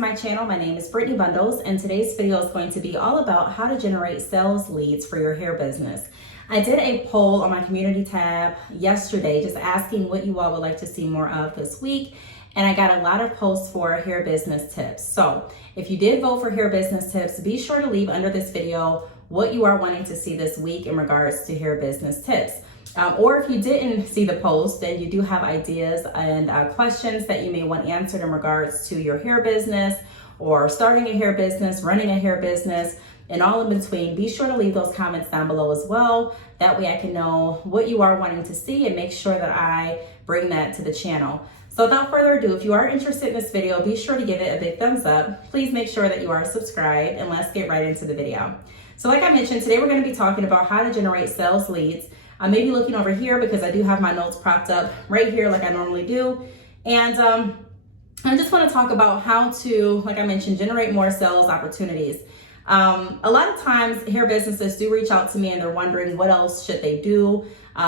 my channel. My name is Brittney Bundles, and today's video is going to be all about how to generate sales leads for your hair business. I did a poll on my community tab yesterday just asking what you all would like to see more of this week, and I got a lot of posts for hair business tips. So if you did vote for hair business tips, be sure to leave under this video what you are wanting to see this week in regards to hair business tips. Or if you didn't see the post, then you do have ideas and questions that you may want answered in regards to your hair business or starting a hair business, running a hair business, and all in between. Be sure to leave those comments down below as well. That way I can know what you are wanting to see and make sure that I bring that to the channel. So without further ado, if you are interested in this video, be sure to give it a big thumbs up. Please make sure that you are subscribed, and let's get right into the video. So like I mentioned, today we're going to be talking about how to generate sales leads. I may be looking over here because I do have my notes propped up right here like I normally do. And I just want to talk about how to, like I mentioned, generate more sales opportunities. A lot of times hair businesses do reach out to me and they're wondering what else should they do.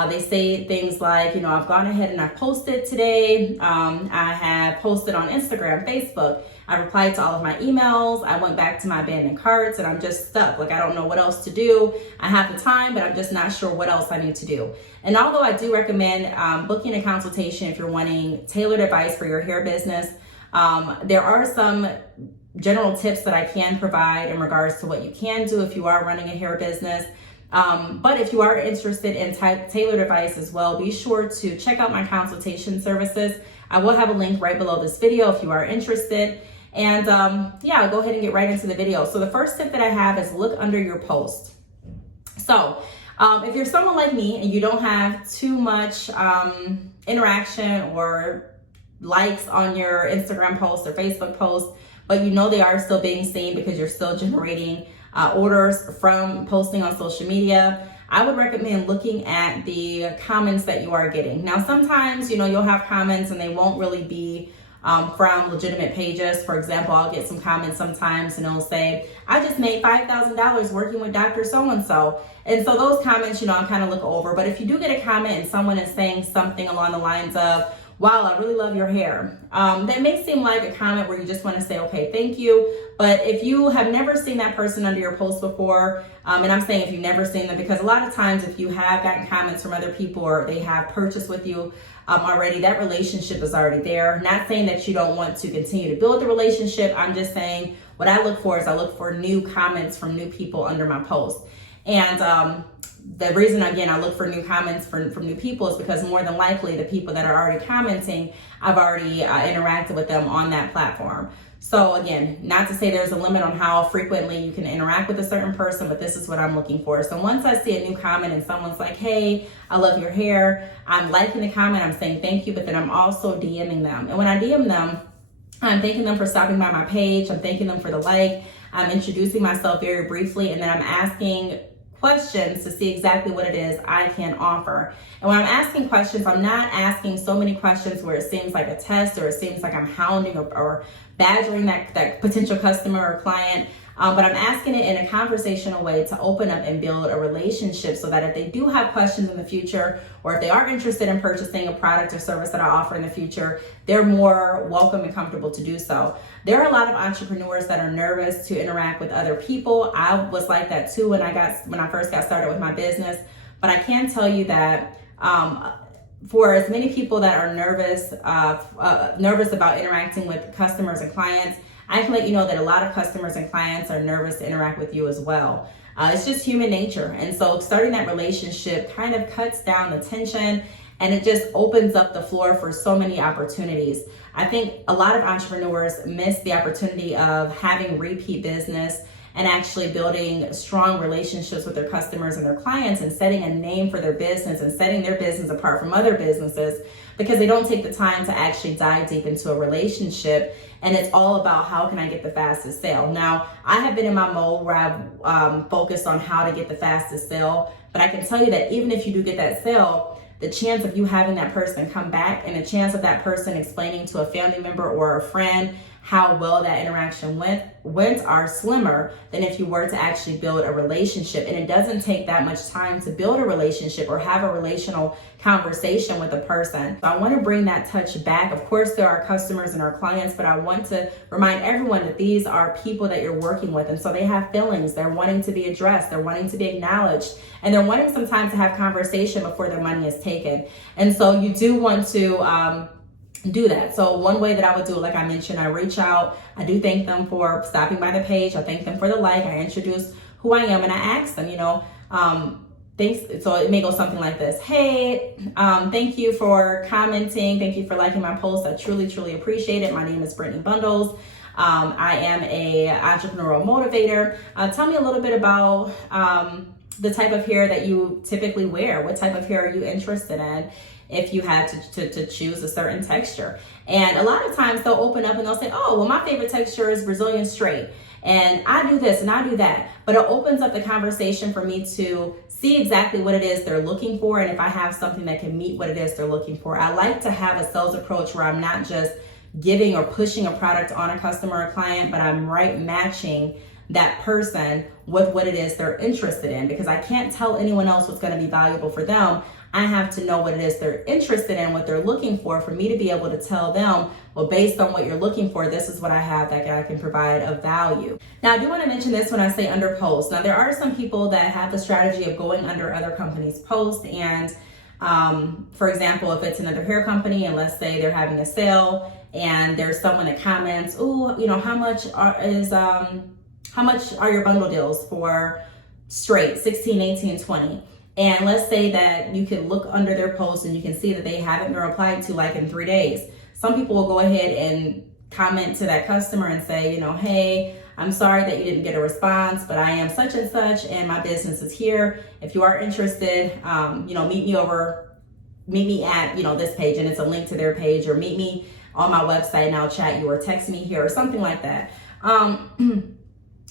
They say things like, I've gone ahead and I've posted today. I have posted on Instagram, Facebook. I replied to all of my emails. I went back to my abandoned carts and I'm just stuck. Like, I don't know what else to do. I have the time, but I'm just not sure what else I need to do. And although I do recommend booking a consultation if you're wanting tailored advice for your hair business, there are some general tips that I can provide in regards to what you can do if you are running a hair business. But if you are interested in tailored advice as well, be sure to check out my consultation services. I will have a link right below this video if you are interested. And yeah, I'll go ahead and get right into the video. So the first tip that I have is look under your post. So if you're someone like me and you don't have too much interaction or likes on your Instagram post or Facebook post, but you know they are still being seen because you're still generating orders from posting on social media, I would recommend looking at the comments that you are getting. Now, sometimes, you'll have comments and they won't really be from legitimate pages. For example, I'll get some comments sometimes and it'll say, I just made $5,000 working with Dr. So-and-so. And so those comments, I kind of look over. But if you do get a comment and someone is saying something along the lines of, wow, I really love your hair. That may seem like a comment where you just want to say, okay, thank you. But if you have never seen that person under your post before, and I'm saying if you've never seen them, because a lot of times if you have gotten comments from other people or they have purchased with you already, that relationship is already there. Not saying that you don't want to continue to build the relationship. I'm just saying what I look for is I look for new comments from new people under my post. And the reason, again, I look for new comments from new people is because more than likely the people that are already commenting, I've already interacted with them on that platform. So again, not to say there's a limit on how frequently you can interact with a certain person, but this is what I'm looking for. So once I see a new comment and someone's like, hey, I love your hair, I'm liking the comment, I'm saying thank you, but then I'm also DMing them. And when I DM them, I'm thanking them for stopping by my page, I'm thanking them for the like, I'm introducing myself very briefly, and then I'm asking questions to see exactly what it is I can offer. And when I'm asking questions, I'm not asking so many questions where it seems like a test or it seems like I'm hounding or badgering that potential customer or client. But I'm asking it in a conversational way to open up and build a relationship so that if they do have questions in the future, or if they are interested in purchasing a product or service that I offer in the future, they're more welcome and comfortable to do so. There are a lot of entrepreneurs that are nervous to interact with other people. I was like that too when I first got started with my business. But I can tell you that for as many people that are nervous about interacting with customers and clients, I can let you know that a lot of customers and clients are nervous to interact with you as well. It's just human nature. And so starting that relationship kind of cuts down the tension and it just opens up the floor for so many opportunities. I think a lot of entrepreneurs miss the opportunity of having repeat business and actually building strong relationships with their customers and their clients and setting a name for their business and setting their business apart from other businesses because they don't take the time to actually dive deep into a relationship. And it's all about how can I get the fastest sale. Now, I have been in my mode where I've focused on how to get the fastest sale, but I can tell you that even if you do get that sale, the chance of you having that person come back and the chance of that person explaining to a family member or a friend how well that interaction went are slimmer than if you were to actually build a relationship. And it doesn't take that much time to build a relationship or have a relational conversation with a person. So I want to bring that touch back. Of course, there are customers and our clients, but I want to remind everyone that these are people that you're working with. And so they have feelings. They're wanting to be addressed. They're wanting to be acknowledged. And they're wanting sometimes to have conversation before their money is taken. And so you do want to do that. So one way that I would do it, like I mentioned, I reach out, I do thank them for stopping by the page, I thank them for the like, I introduce who I am, and I ask them, thanks. So it may go something like this: hey, thank you for commenting, thank you for liking my post, I truly appreciate it. My name is Brittney Bundles. I am a entrepreneurial motivator. Tell me a little bit about the type of hair that you typically wear. What type of hair are you interested in? If you had to choose a certain texture. And a lot of times they'll open up and they'll say, oh, well, my favorite texture is Brazilian straight. And I do this and I do that. But it opens up the conversation for me to see exactly what it is they're looking for. And if I have something that can meet what it is they're looking for. I like to have a sales approach where I'm not just giving or pushing a product on a customer or client, but I'm right matching that person with what it is they're interested in, because I can't tell anyone else what's going to be valuable for them. I have to know what it is they're interested in, what they're looking for me to be able to tell them, well, based on what you're looking for, this is what I have that I can provide of value. Now, I do want to mention this when I say under post. Now, there are some people that have the strategy of going under other companies' posts. And for example, if it's another hair company and let's say they're having a sale and there's someone that comments, oh, how much are your bundle deals for straight, 16, 18, 20? And let's say that you can look under their post and you can see that they haven't been replied to like in 3 days. Some people will go ahead and comment to that customer and say, hey, I'm sorry that you didn't get a response, but I am such and such and my business is here. If you are interested, meet me at, this page, and it's a link to their page, or meet me on my website and I'll chat you, or text me here or something like that.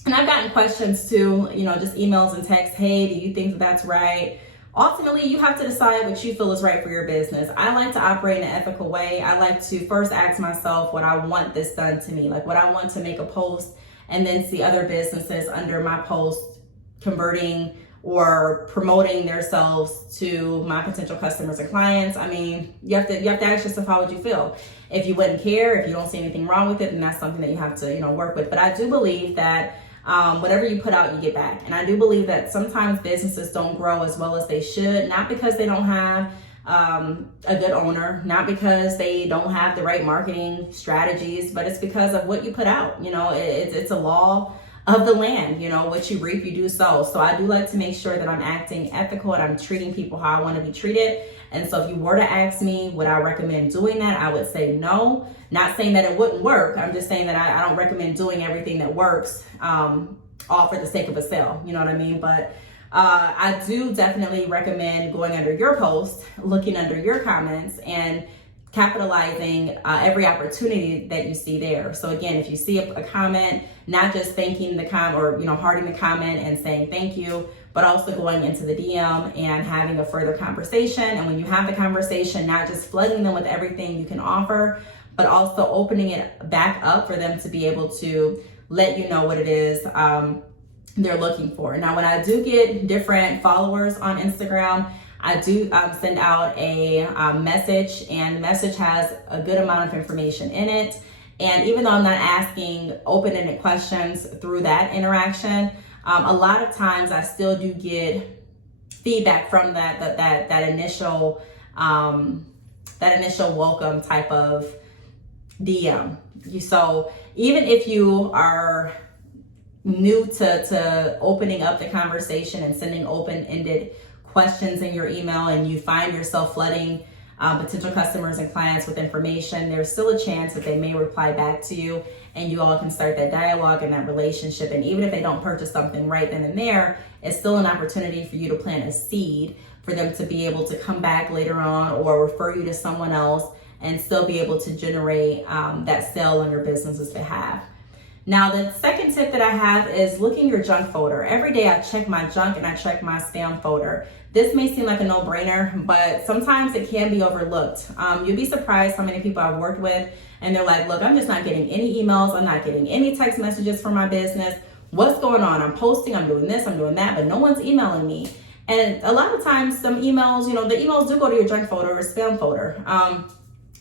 And I've gotten questions too, just emails and texts. Hey, do you think that that's right? Ultimately, you have to decide what you feel is right for your business. I like to operate in an ethical way. I like to first ask myself what I want this done to me, like what I want to make a post and then see other businesses under my post converting or promoting themselves to my potential customers and clients. I mean, you have to ask yourself, how would you feel? If you wouldn't care, if you don't see anything wrong with it, then that's something that you have to, work with. But I do believe that whatever you put out, you get back. And I do believe that sometimes businesses don't grow as well as they should, not because they don't have a good owner, not because they don't have the right marketing strategies, but it's because of what you put out. It's a law of the land, what you reap, you do sow. So I do like to make sure that I'm acting ethical and I'm treating people how I want to be treated. And so if you were to ask me, would I recommend doing that? I would say no. Not saying that it wouldn't work. I'm just saying that I don't recommend doing everything that works all for the sake of a sale. You know what I mean? But I do definitely recommend going under your post, looking under your comments, and capitalizing every opportunity that you see there. So again, if you see a comment, not just thanking the comment or hearting the comment and saying thank you, but also going into the DM and having a further conversation. And when you have the conversation, not just flooding them with everything you can offer, but also opening it back up for them to be able to let you know what it is they're looking for. Now, when I do get different followers on Instagram, I do send out a message, and the message has a good amount of information in it. And even though I'm not asking open-ended questions through that interaction, a lot of times I still do get feedback from that initial welcome type of DM. So even if you are new to opening up the conversation and sending open-ended questions in your email, and you find yourself flooding potential customers and clients with information, there's still a chance that they may reply back to you and you all can start that dialogue and that relationship. And even if they don't purchase something right then and there, it's still an opportunity for you to plant a seed for them to be able to come back later on or refer you to someone else and still be able to generate that sale on your business's behalf. Now, the second tip that I have is look in your junk folder. Every day I check my junk and I check my spam folder. This may seem like a no-brainer, but sometimes it can be overlooked. You'd be surprised how many people I've worked with and they're like, look, I'm just not getting any emails. I'm not getting any text messages for my business. What's going on? I'm posting, I'm doing this, I'm doing that, but no one's emailing me. And a lot of times some emails, the emails do go to your junk folder or spam folder.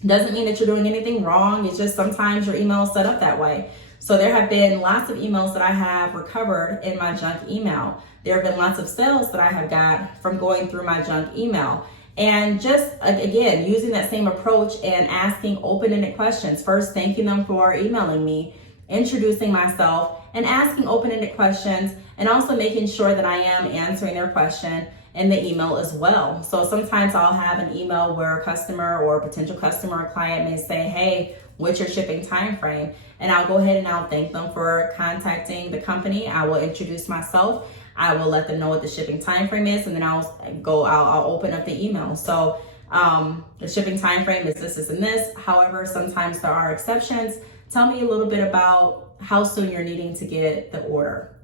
Doesn't mean that you're doing anything wrong. It's just sometimes your email is set up that way. So there have been lots of emails that I have recovered in my junk email. There have been lots of sales that I have got from going through my junk email. And just, again, using that same approach and asking open-ended questions. First, thanking them for emailing me, introducing myself, and asking open-ended questions, and also making sure that I am answering their question in the email as well. So sometimes I'll have an email where a customer or a potential customer or client may say, hey, what's your shipping time frame? And I'll go ahead and I'll thank them for contacting the company. I will introduce myself. I will let them know what the shipping time frame is, and then I'll open up the email. So the shipping time frame is this, and this. However, sometimes there are exceptions. Tell me a little bit about how soon you're needing to get the order.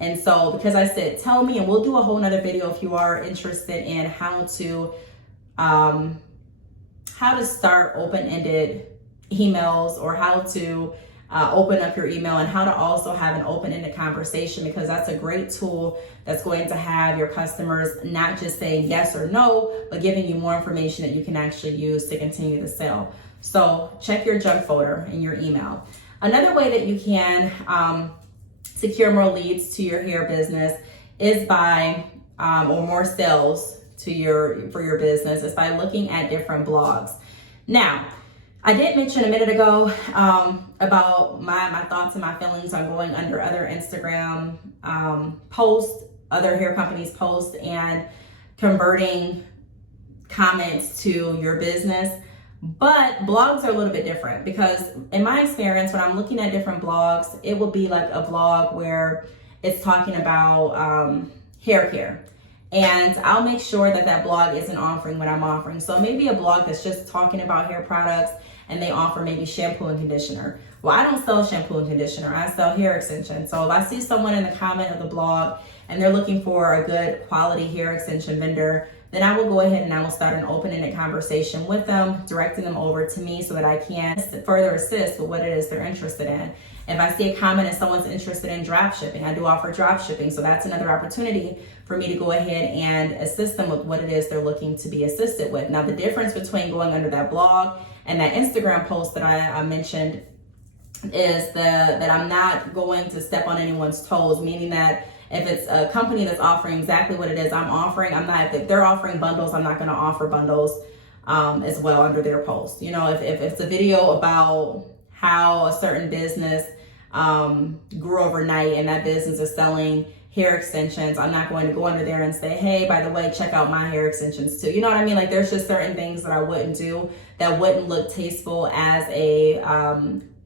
And so, because I said, tell me, and we'll do a whole nother video if you are interested in how to start open-ended emails, or how to open up your email, and how to also have an open-ended conversation, because that's a great tool that's going to have your customers not just saying yes or no, but giving you more information that you can actually use to continue the sale. So check your junk folder in your email. Another way that you can secure more leads to your hair business is by, or more sales for your business, is by looking at different blogs. Now, I did mention a minute ago about my thoughts and my feelings on going under other Instagram posts, other hair companies' posts, and converting comments to your business. But blogs are a little bit different, because in my experience, when I'm looking at different blogs, it will be like a blog where it's talking about hair care. And I'll make sure that that blog isn't offering what I'm offering. So maybe a blog that's just talking about hair products, and they offer maybe shampoo and conditioner. Well, I don't sell shampoo and conditioner. I sell hair extensions. So if I see someone in the comment of the blog and they're looking for a good quality hair extension vendor, then I will go ahead and I will start an open-ended conversation with them, directing them over to me so that I can further assist with what it is they're interested in. If I see a comment and someone's interested in drop shipping, I do offer drop shipping. So that's another opportunity for me to go ahead and assist them with what it is they're looking to be assisted with. Now, the difference between going under that blog and that Instagram post that I mentioned is that I'm not going to step on anyone's toes, meaning that if it's a company that's offering exactly what it is I'm offering, if they're offering bundles, I'm not going to offer bundles as well under their post. If it's a video about how a certain business grew overnight and that business is selling hair extensions, I'm not going to go under there and say, hey, by the way, check out my hair extensions too. You know what I mean? Like, there's just certain things that I wouldn't do that wouldn't look tasteful as a,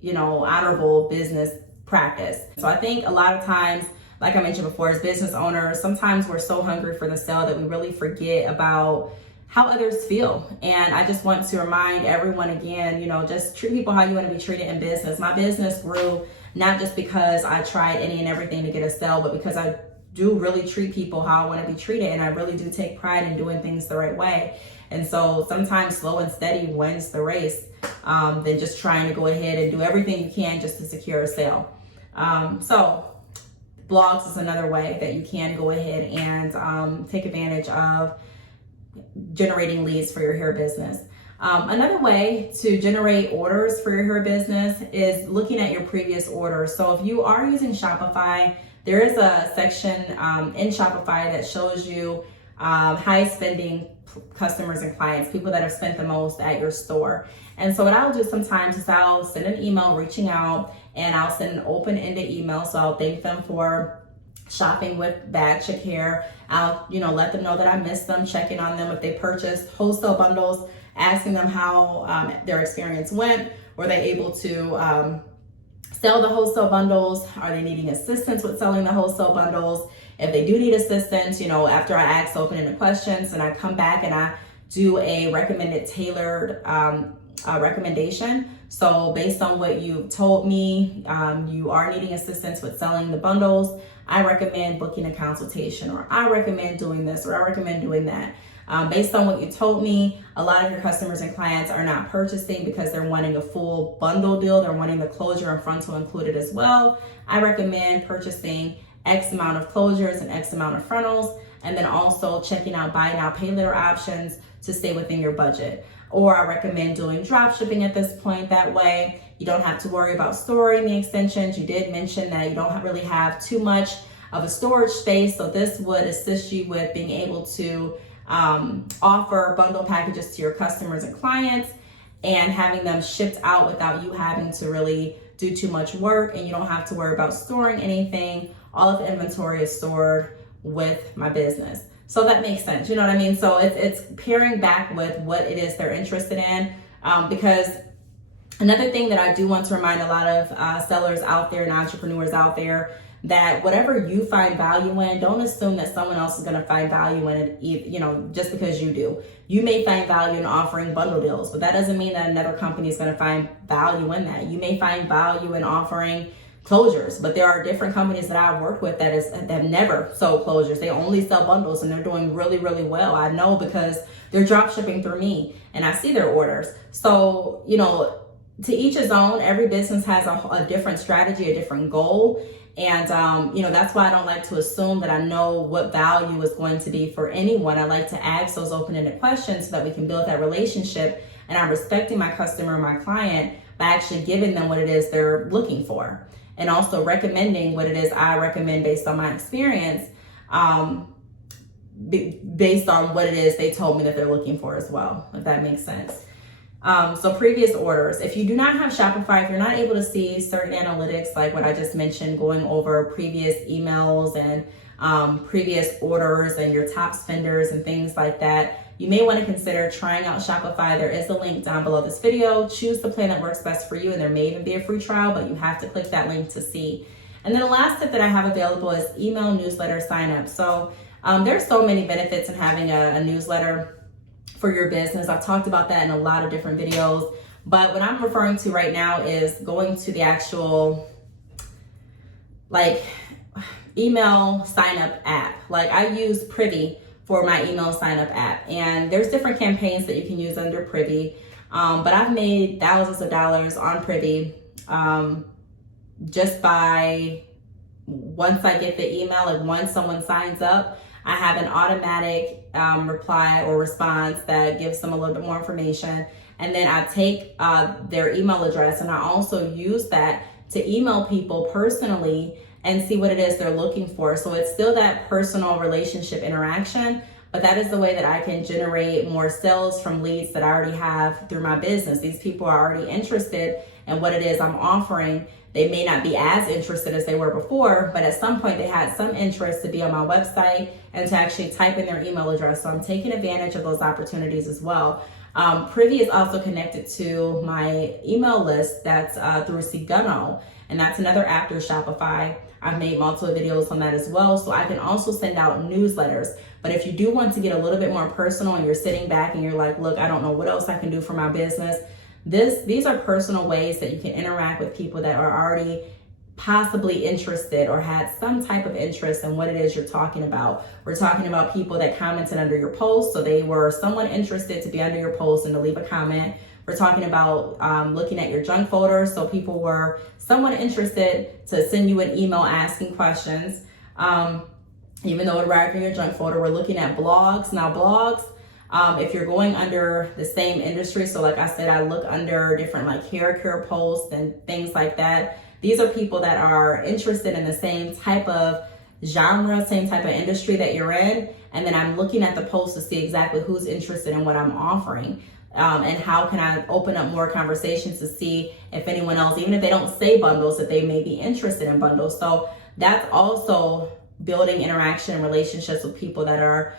honorable business practice. So I think a lot of times, like I mentioned before, as business owners, sometimes we're so hungry for the sale that we really forget about how others feel. And I just want to remind everyone again, just treat people how you want to be treated in business. My business grew not just because I tried any and everything to get a sale, but because I do really treat people how I want to be treated. And I really do take pride in doing things the right way. And so sometimes slow and steady wins the race than just trying to go ahead and do everything you can just to secure a sale. So blogs is another way that you can go ahead and take advantage of generating leads for your hair business. Another way to generate orders for your hair business is looking at your previous orders. So if you are using Shopify, there is a section in Shopify that shows you high spending customers and clients, people that have spent the most at your store. And so what I'll do sometimes is I'll send an email reaching out, and I'll send an open-ended email. So I'll thank them for shopping with Bag Chick Hair. I'll, let them know that I missed them, checking on them if they purchased wholesale bundles, asking them how their experience went. Were they able to sell the wholesale bundles? Are they needing assistance with selling the wholesale bundles? If they do need assistance, after I ask open-ended questions, and I come back and I do a recommended tailored recommendation. So based on what you told me, you are needing assistance with selling the bundles. I recommend booking a consultation, or I recommend doing this, or I recommend doing that. Based on what you told me, a lot of your customers and clients are not purchasing because they're wanting a full bundle deal. They're wanting the closure and frontal included as well. I recommend purchasing X amount of closures and X amount of frontals, and then also checking out buy now, pay later options to stay within your budget. Or I recommend doing drop shipping at this point. That way you don't have to worry about storing the extensions. You did mention that you don't really have too much of a storage space, so this would assist you with being able to offer bundle packages to your customers and clients and having them shipped out without you having to really do too much work, and you don't have to worry about storing anything. All of the inventory is stored with my business. So that makes sense, you know what I mean? So it's pairing back with what it is they're interested in, because another thing that I do want to remind a lot of sellers out there and entrepreneurs out there, that whatever you find value in, don't assume that someone else is going to find value in it, you know, just because you do. You may find value in offering bundle deals, but that doesn't mean that another company is going to find value in that. You may find value in offering closures, but there are different companies that I've worked with that have never sold closures. They only sell bundles, and they're doing really, really well. I know because they're drop shipping through me and I see their orders. So, you know, to each his own. Every business has a different strategy, a different goal. And, you know, that's why I don't like to assume that I know what value is going to be for anyone. I like to ask those open-ended questions so that we can build that relationship. And I'm respecting my customer, my client, by actually giving them what it is they're looking for. And also recommending what it is I recommend based on my experience, based on what it is they told me that they're looking for as well, if that makes sense. So previous orders, if you do not have Shopify, if you're not able to see certain analytics, like what I just mentioned, going over previous emails and previous orders and your top spenders and things like that, you may want to consider trying out Shopify. There is a link down below this video. Choose the plan that works best for you, and there may even be a free trial, but you have to click that link to see. And then the last tip that I have available is email newsletter sign up. So there's so many benefits in having a newsletter for your business. I've talked about that in a lot of different videos, but what I'm referring to right now is going to the actual like email sign up app. Like I use Privy for my email sign up app, and there's different campaigns that you can use under Privy, but I've made thousands of dollars on Privy just by, once I get the email, like once someone signs up, I have an automatic reply or response that gives them a little bit more information. And then I take their email address, and I also use that to email people personally and see what it is they're looking for. So it's still that personal relationship interaction, but that is the way that I can generate more sales from leads that I already have through my business. These people are already interested in what it is I'm offering. They may not be as interested as they were before, but at some point they had some interest to be on my website and to actually type in their email address. So I'm taking advantage of those opportunities as well. Privy is also connected to my email list that's through Seguno, and that's another app through Shopify. I've made multiple videos on that as well. So I can also send out newsletters. But if you do want to get a little bit more personal and you're sitting back and you're like, look, I don't know what else I can do for my business, these are personal ways that you can interact with people that are already possibly interested or had some type of interest in what it is you're talking about. We're talking about people that commented under your post, so they were someone interested to be under your post and to leave a comment. We're talking about looking at your junk folder, so people were someone interested to send you an email asking questions, even though it arrived in your junk folder. We're looking at blogs. Now blogs, if you're going under the same industry, so like I said, I look under different like hair care posts and things like that. These are people that are interested in the same type of genre, same type of industry that you're in. And then I'm looking at the post to see exactly who's interested in what I'm offering. And how can I open up more conversations to see if anyone else, even if they don't say bundles, that they may be interested in bundles. So that's also building interaction and relationships with people that are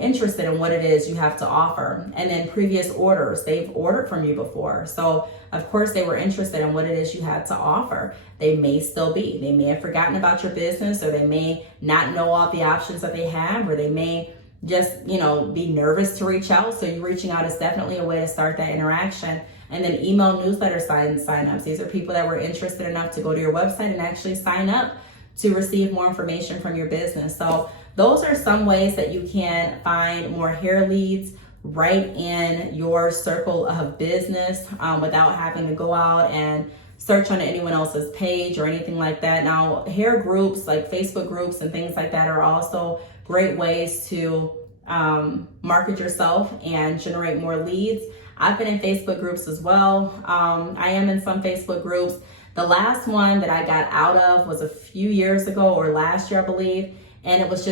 interested in what it is you have to offer. And then previous orders, they've ordered from you before. So of course they were interested in what it is you had to offer. They may still be. They may have forgotten about your business, or they may not know all the options that they have, or they may just, you know, be nervous to reach out. So you reaching out is definitely a way to start that interaction. And then email newsletter sign-ups. These are people that were interested enough to go to your website and actually sign up to receive more information from your business. So those are some ways that you can find more hair leads right in your circle of business without having to go out and search on anyone else's page or anything like that. Now, hair groups like Facebook groups and things like that are also great ways to market yourself and generate more leads. I've been in Facebook groups as well. I am in some Facebook groups. The last one that I got out of was a few years ago, or last year, I believe. And it was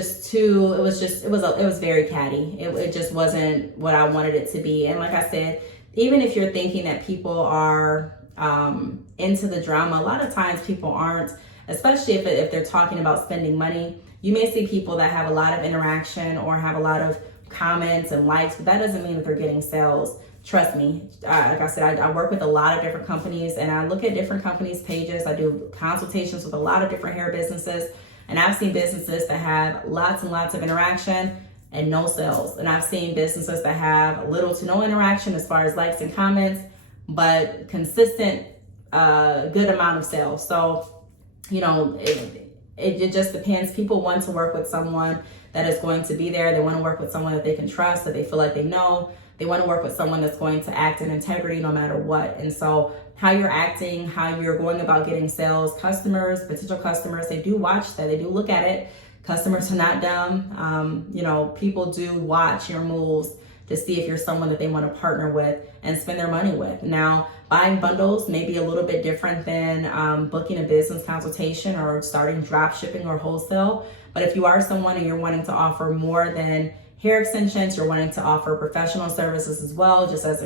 very catty. It just wasn't what I wanted it to be. And like I said, even if you're thinking that people are into the drama, a lot of times people aren't, especially if they're talking about spending money. You may see people that have a lot of interaction or have a lot of comments and likes, but that doesn't mean that they're getting sales. Trust me. Like I said, I work with a lot of different companies, and I look at different companies' pages. I do consultations with a lot of different hair businesses, and I've seen businesses that have lots and lots of interaction and no sales. And I've seen businesses that have little to no interaction as far as likes and comments, but consistent, good amount of sales. So, it just depends. People want to work with someone that is going to be there. They want to work with someone that they can trust, that they feel like they know. They want to work with someone that's going to act in integrity no matter what. And so how you're acting, how you're going about getting sales, customers, potential customers, they do watch that. They do look at it. Customers are not dumb. People do watch your moves to see if you're someone that they want to partner with and spend their money with. Now, buying bundles may be a little bit different than booking a business consultation or starting drop shipping or wholesale. But if you are someone and you're wanting to offer more than hair extensions, you're wanting to offer professional services as well, just as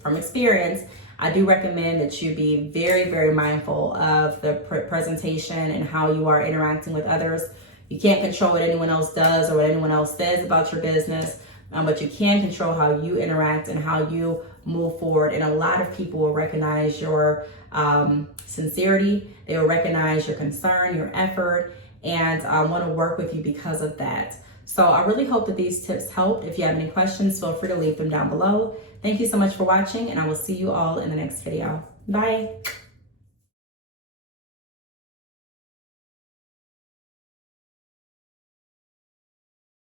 from experience, I do recommend that you be very, very mindful of the presentation and how you are interacting with others. You can't control what anyone else does or what anyone else says about your business, but you can control how you interact and how you move forward. And a lot of people will recognize your sincerity. They will recognize your concern, your effort, and want to work with you because of that. So I really hope that these tips helped. If you have any questions, feel free to leave them down below. Thank you so much for watching, and I will see you all in the next video. Bye.